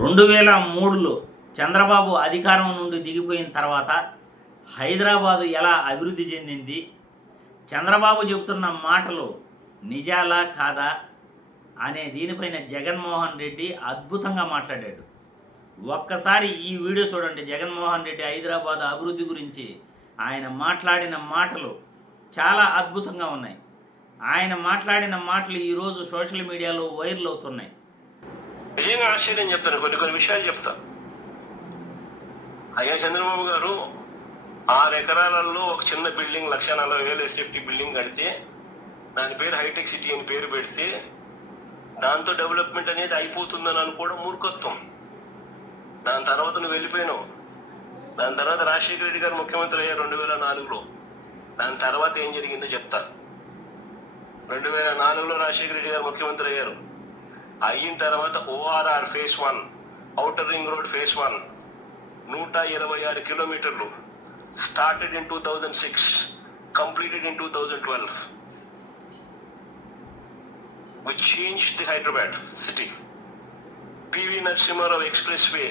రెండు వేల మూడులో చంద్రబాబు అధికారం నుండి దిగిపోయిన తర్వాత హైదరాబాదు ఎలా అభివృద్ధి చెందింది? చంద్రబాబు చెబుతున్న మాటలు నిజాలా కాదా? అనే దీనిపైన జగన్మోహన్ రెడ్డి అద్భుతంగా మాట్లాడాడు. ఒక్కసారి ఈ వీడియో చూడండి. జగన్మోహన్ రెడ్డి హైదరాబాద్ అభివృద్ధి గురించి ఆయన మాట్లాడిన మాటలు చాలా అద్భుతంగా ఉన్నాయి. ఆయన మాట్లాడిన మాటలు ఈరోజు సోషల్ మీడియాలో వైరల్ అవుతున్నాయి. నిజంగా ఆశ్చర్యం చెప్తాను కొన్ని కొన్ని విషయాలు చెప్తా అయ్యా చంద్రబాబు గారు ఆరు ఎకరాలలో ఒక చిన్న బిల్డింగ్ లక్ష నలభై వేల సేఫ్టీ బిల్డింగ్ కడితే దాని పేరు హైటెక్ సిటీ అని పేరు పెడితే దాంతో డెవలప్మెంట్ అనేది అయిపోతుందని అనుకోవడం మూర్ఖత్వం. దాని తర్వాత నువ్వు వెళ్ళిపోయినావు. దాని తర్వాత రాజశేఖర రెడ్డి గారు ముఖ్యమంత్రి అయ్యారు రెండు వేల నాలుగులో. దాని తర్వాత ఏం జరిగిందో చెప్తా రెండు వేల నాలుగులో రాజశేఖర రెడ్డి గారు ముఖ్యమంత్రి అయ్యారు. అయిన తర్వాత ORR phase one outer ring road phase one నూట ఇరవై ఆరు కిలోమీటర్లు started in two thousand six completed in two thousand twelve which change the Hyderabad city PV Narasimharao expressway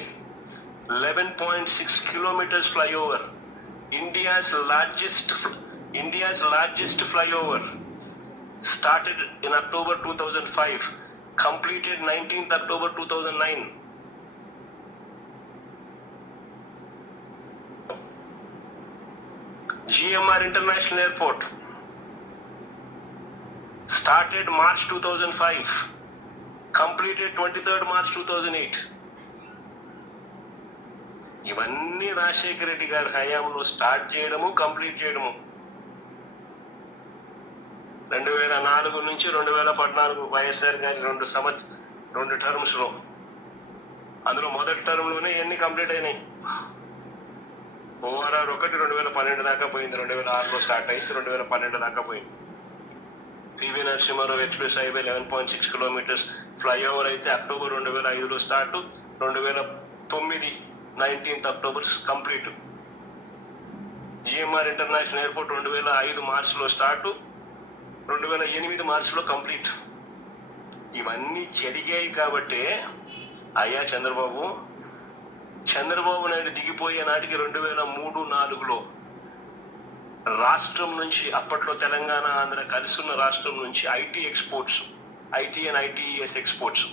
eleven point six kilometres flyover India's largest India's largest flyover started in October 2005, completed 19th October 2009. GMR International Airport started March 2005, completed 23rd March 2008. ఇవన్నీ రాజశేఖర రెడ్డి గారి హయాంలో start చేయడము complete చేయడము రెండు వేల నాలుగు నుంచి రెండు వేల పద్నాలుగు వైఎస్ఆర్ గారి రెండు సంవత్సర రెండు టర్మ్స్లో. అందులో మొదటి టర్మ్లోనే ఎన్ని కంప్లీట్ అయినాయి? ఓఆర్ఆర్ ఒకటి రెండు వేల పన్నెండు దాకా పోయింది రెండు వేల ఆరులో స్టార్ట్ అయింది రెండు వేల పన్నెండు దాకా పోయింది. PV Narasimharao express highway eleven point six kilometres flyover అయితే అక్టోబర్ రెండు వేల ఐదులో స్టార్ట్ రెండు వేల తొమ్మిది nineteenth October complete. GMR international airport రెండు వేల ఐదు మార్చిలో స్టార్ట్ రెండు వేల ఎనిమిది మార్చిలో కంప్లీట్. ఇవన్నీ జరిగాయి కాబట్టే అయ్యా చంద్రబాబు చంద్రబాబు నాయుడు దిగిపోయే నాటికి రెండు వేల మూడు నాలుగులో రాష్ట్రం నుంచి అప్పట్లో తెలంగాణ ఆంధ్ర కలిసి ఉన్న రాష్ట్రం నుంచి IT exports IT and ITES exports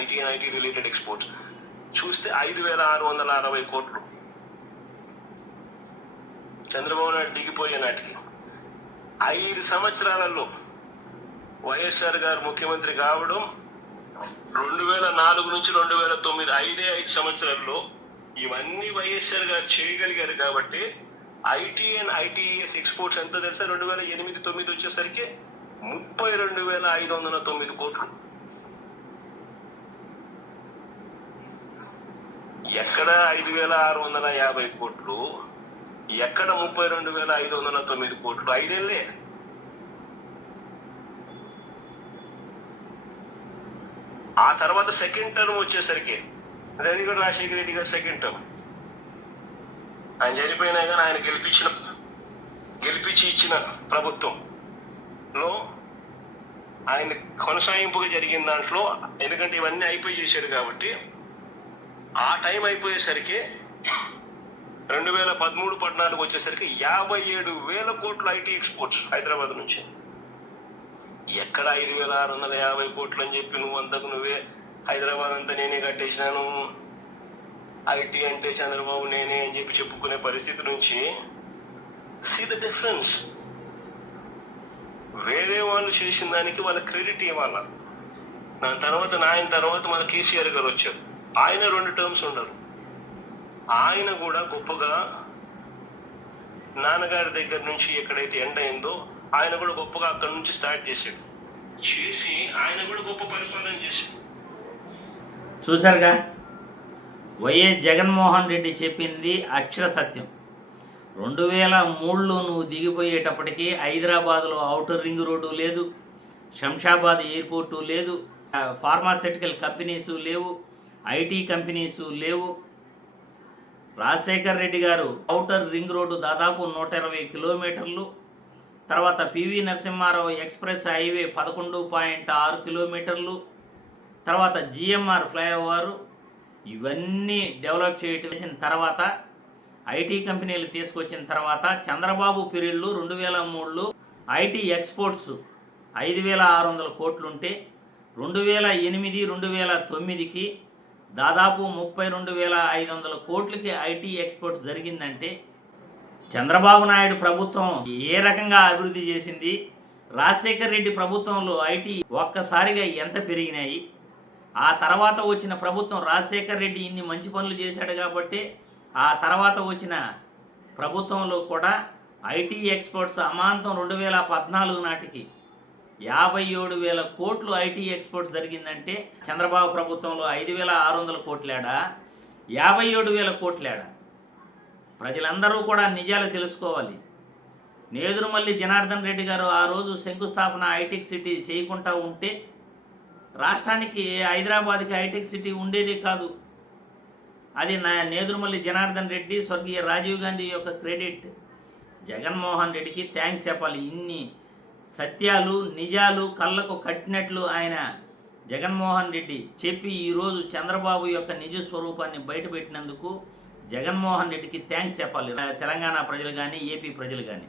IT and IT related exports. చూస్తే ఐదు వేల ఆరు వందల అరవై కోట్లు. చంద్రబాబు నాయుడు దిగిపోయే నాటికి ఐదు సంవత్సరాలలో వైఎస్ఆర్ గారు ముఖ్యమంత్రి కావడం రెండు వేల నాలుగు నుంచి రెండు వేల తొమ్మిది ఐదే ఐదు సంవత్సరాల్లో ఇవన్నీ వైఎస్ఆర్ గారు చేయగలిగారు కాబట్టి ఐటీ అండ్ ఐటీఎస్ ఎక్స్పోర్ట్స్ ఎంత తెలుసా? రెండు వేల ఎనిమిది తొమ్మిది వచ్చేసరికి ముప్పై రెండు వేల ఐదు వందల తొమ్మిది కోట్లు. ఎక్కడ ఐదు వేల ఆరు వందల యాభై కోట్లు? ఎక్కడ ముప్పై రెండు వేల ఐదు వందల తొమ్మిది కోట్లు? ఐదేళ్ళే ఆ తర్వాత సెకండ్ టర్మ్ వచ్చేసరికి అది కూడా రాజశేఖర రెడ్డి గారు సెకండ్ టర్మ్ ఆయన చనిపోయినా కానీ ఆయన గెలిపించిన గెలిపించి ఇచ్చిన ప్రభుత్వంలో ఆయన కొనసాగింపుగా జరిగిన దాంట్లో ఎందుకంటే ఇవన్నీ అయిపోయి చేశారు కాబట్టి ఆ టైం అయిపోయేసరికి రెండు వేల పదమూడు పద్నాలుగు వచ్చేసరికి యాభై ఏడు వేల కోట్లు ఐటీ ఎక్స్పోర్ట్స్ హైదరాబాద్ నుంచి. ఎక్కడ ఐదు వేల ఆరు వందల యాభై కోట్లు అని చెప్పి నువ్వు అంతకు నువ్వే హైదరాబాద్ అంతా నేనే కట్టేసినాను. ఐటీ అంటే చంద్రబాబు నేనే అని చెప్పి చెప్పుకునే పరిస్థితి నుంచి సీ ద డిఫరెన్స్ వేరే వాళ్ళు చేసిన దానికి వాళ్ళ క్రెడిట్ ఇవ్వాల? దాని తర్వాత నాయన తర్వాత మన కేసీఆర్ గారు వచ్చారు. ఆయన రెండు టర్మ్స్ ఉండరు. ఆయన కూడా గొప్పగా నాన్నగారి దగ్గర నుంచి ఎక్కడైతే ఎండ అయిందో ఆయన కూడా గొప్పగా అక్కడ నుంచి స్టార్ట్ చేశాడు. చేసి ఆయన కూడా గొప్ప పరిపాలన చేశాడు. చూసారుగా వైఎస్ జగన్మోహన్ రెడ్డి చెప్పింది అక్షర సత్యం. రెండు వేల మూడులో నువ్వు దిగిపోయేటప్పటికీ హైదరాబాద్లో అవుటర్ రింగ్ రోడ్డు లేదు శంషాబాద్ ఎయిర్పోర్టు లేదు ఫార్మాసిటికల్ కంపెనీసు లేవు ఐటీ కంపెనీసు లేవు రాజశేఖర్ రెడ్డి గారు ఔటర్ రింగ్ రోడ్డు దాదాపు నూట ఇరవై కిలోమీటర్లు తర్వాత పివి నరసింహారావు ఎక్స్ప్రెస్ హైవే పదకొండు పాయింట్ ఆరు కిలోమీటర్లు తర్వాత జిఎంఆర్ ఫ్లైఓవర్ ఇవన్నీ డెవలప్ చేయటం తర్వాత ఐటీ కంపెనీలు తీసుకొచ్చిన తర్వాత చంద్రబాబు పీరియడ్లు రెండు వేల మూడులో ఐటీ ఎక్స్పోర్ట్స్ ఐదు వేల ఆరు వందల కోట్లుంటే రెండు వేల ఎనిమిది రెండు వేల తొమ్మిదికి దాదాపు ముప్పై రెండు వేల ఐదు వందల కోట్లకి ఐటీ ఎక్స్పోర్ట్స్ జరిగిందంటే చంద్రబాబు నాయుడు ప్రభుత్వం ఏ రకంగా అభివృద్ధి చేసింది? రాజశేఖర్ రెడ్డి ప్రభుత్వంలో ఐటీ ఒక్కసారిగా ఎంత పెరిగినాయి? ఆ తర్వాత వచ్చిన ప్రభుత్వం రాజశేఖర్ రెడ్డి ఇన్ని మంచి పనులు చేశాడు కాబట్టి ఆ తర్వాత వచ్చిన ప్రభుత్వంలో కూడా ఐటీ ఎక్స్పోర్ట్స్ అమాంతం రెండు వేల పద్నాలుగు నాటికి యాభై ఏడు వేల కోట్లు ఐటీ ఎక్స్పోర్ట్ జరిగిందంటే చంద్రబాబు ప్రభుత్వంలో ఐదు వేల ఆరు వందల కోట్లేడా? యాభై ఏడు వేల కోట్లేడా? ప్రజలందరూ కూడా నిజాలు తెలుసుకోవాలి. నేదురుమల్లి జనార్దన్ రెడ్డి గారు ఆ రోజు శంకుస్థాపన హైటెక్ సిటీ చేయకుండా ఉంటే రాష్ట్రానికి హైదరాబాద్కి హైటెక్ సిటీ ఉండేదే కాదు. అది నా నేదురుమల్లి జనార్దన్ రెడ్డి స్వర్గీయ రాజీవ్ గాంధీ యొక్క క్రెడిట్. జగన్మోహన్ రెడ్డికి థ్యాంక్స్ చెప్పాలి. ఇన్ని సత్యాలు నిజాలు కళ్ళకు కట్టినట్లు ఆయన జగన్మోహన్ రెడ్డి చెప్పి ఈరోజు చంద్రబాబు యొక్క నిజ స్వరూపాన్ని బయటపెట్టినందుకు జగన్మోహన్ రెడ్డికి థ్యాంక్స్ చెప్పాలి. తెలంగాణ ప్రజలు కానీ ఏపీ ప్రజలు కానీ